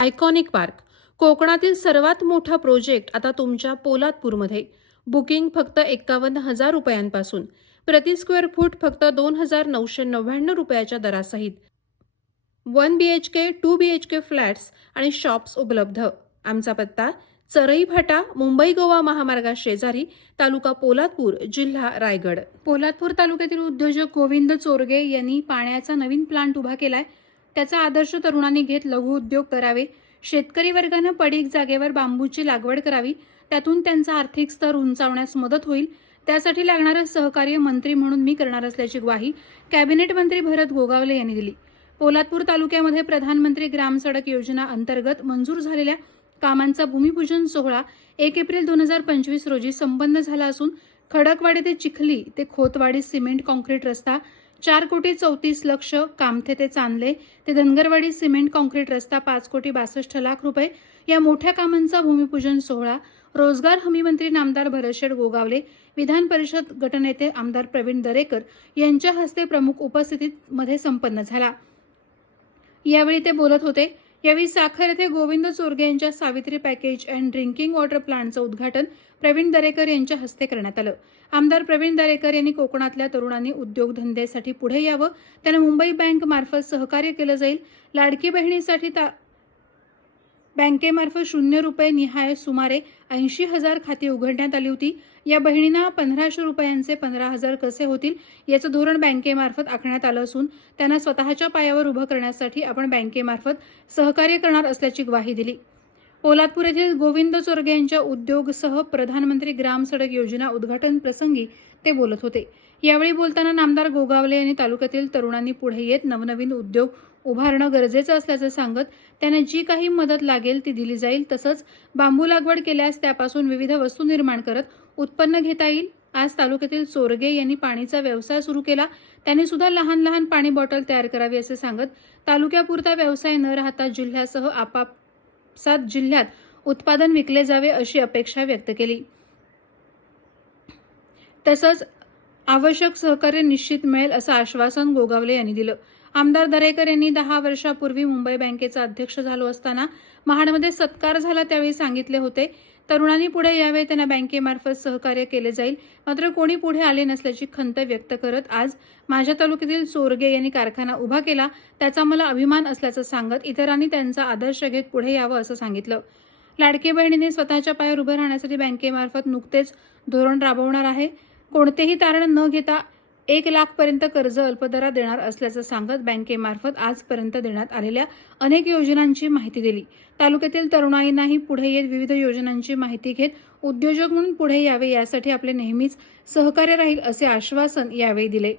Iconic park. कोकणातील सर्वात मोठा प्रोजेक्ट आता तुमच्या पोलादपूरमध्ये. बुकिंग फक्त एक्कावन्न हजार रुपयांपासून. प्रति स्क्वेअर फूट फक्त दोन हजार नऊशे नव्याण्णव रुपयाच्या दरासहित. One B H K two B H K flats आणि शॉप्स उपलब्ध. आमचा पत्ता चरई फाटा मुंबई गोवा महामार्गा शेजारी तालुका पोलादपूर जिल्हा रायगड. पोलादपूर तालुक्यातील उद्योजक गोविंद चोरगे यांनी पाण्याचा नवीन प्लांट उभा केलाय. त्याचा आदर्श तरुणांनी घेत लघुउद्योग करावे. शेतकरी वर्गानं पडीक जागेवर बांबूची लागवड करावी. त्यातून त्यांचा आर्थिक स्तर उंचावण्यास मदत होईल. त्यासाठी लागणारं सहकार्य मंत्री म्हणून मी करणार असल्याची ग्वाही कॅबिनेट मंत्री भरत गोगावले यांनी दिली. पोलादपूर तालुक्यामध्ये प्रधानमंत्री ग्राम सडक योजना अंतर्गत मंजूर झालेल्या कामांचा भूमिपूजन सोहळा एक एप्रिल दोन हजार पंचवीस रोजी संपन्न झाला असून खडकवाडी ते चिखली ते खोतवाडी सिमेंट कॉन्क्रीट रस्ता चार कोटी चौतीस लक्ष कामथे ते चांदले. ते धनगरवाडी सिमेंट कॉन्क्रीट रस्ता पाच कोटी बासष्ट लाख रुपये. या मोठ्या कामांचा भूमिपूजन सोहळा. रोजगार हमी मंत्री नामदार भरतशेठ गोगावले. विधान परिषद गटनेते आमदार प्रवीण दरेकर यांच्या हस्ते प्रमुख उपस्थितीत मध्ये संपन्न झाला. यावेळी ते बोलत होते यावेळी साखर येथे गोविंद चोरगे यांच्या Savitri package and drinking water प्लांटचं उद्घाटन प्रवीण दरेकर यांच्या हस्ते करण्यात आलं. आमदार प्रवीण दरेकर यांनी कोकणातल्या तरुणांनी उद्योगधंद्यासाठी पुढे यावं त्यांना मुंबई बँक मार्फत सहकार्य केलं जाईल. लाडकी बहिणीसाठी ता बँकेमार्फत शून्य रुपये निहाय सुमारे ऐंशी हजार खाती उघडण्यात आली होती. या बहिणींना पंधराशे रुपयांचे पंधरा हजार कसे होतील याचं धोरण बँकेमार्फत आखण्यात आलं असून त्यांना स्वतःच्या पायावर उभं करण्यासाठी आपण बँकेमार्फत सहकार्य करणार असल्याची ग्वाही दिली. पोलादपूर येथील गोविंद चोरगे यांच्या उद्योगसह प्रधानमंत्री ग्राम सडक योजना उद्घाटन प्रसंगी ते बोलत होते. यावेळी बोलताना नामदार गोगावले यांनी तालुक्यातील तरुणांनी पुढे येत नवनवीन उद्योग उभारणं गरजेचं असल्याचं सांगत त्यांना जी काही मदत लागेल ती दिली जाईल तसंच बांबू लागवड केल्यास त्यापासून विविध वस्तू निर्माण करत उत्पन्न घेता येईल. आज तालुक्यातील चोरगे यांनी पाणीचा व्यवसाय सुरू केला. त्यांनी सुद्धा लहान लहान पाणी बॉटल तयार करावी असे सांगत तालुक्यापुरता व्यवसाय न राहता जिल्ह्यासह आपापसात जिल्ह्यात उत्पादन विकले जावे अशी अपेक्षा व्यक्त केली. तसंच आवश्यक सहकार्य निश्चित मिळेल असं आश्वासन गोगावले यांनी दिलं. आमदार दरेकर यांनी दहा वर्षापूर्वी मुंबई बँकेचा अध्यक्ष झालो असताना महाडमध्ये सत्कार झाला त्यावेळी सांगितले होते तरुणांनी पुढे यावे त्यांना बँकेमार्फत सहकार्य केले जाईल. मात्र कोणी पुढे आले नसल्याची खंत व्यक्त करत आज माझ्या तालुक्यातील चोरगे यांनी कारखाना उभा केला. त्याचा मला अभिमान असल्याचं सांगत इतरांनी त्यांचा आदर्श घेत पुढे यावं असं सांगितलं. लाडके बहिणीने स्वतःच्या पायावर उभं राहण्यासाठी बँकेमार्फत नुकतेच धोरण राबवणार आहे. कोणतेही तारण न घेता एक लाखपर्यंत कर्ज अल्पदरात देणार असल्याचं सांगत बँकेमार्फत आजपर्यंत देण्यात आलेल्या अनेक योजनांची माहिती दिली. तालुक्यातील तरुणाईंनाही पुढे येत विविध योजनांची माहिती घेत उद्योजक म्हणून पुढे यावे यासाठी आपले नेहमीच सहकार्य राहील असे आश्वासन यावेळी दिले.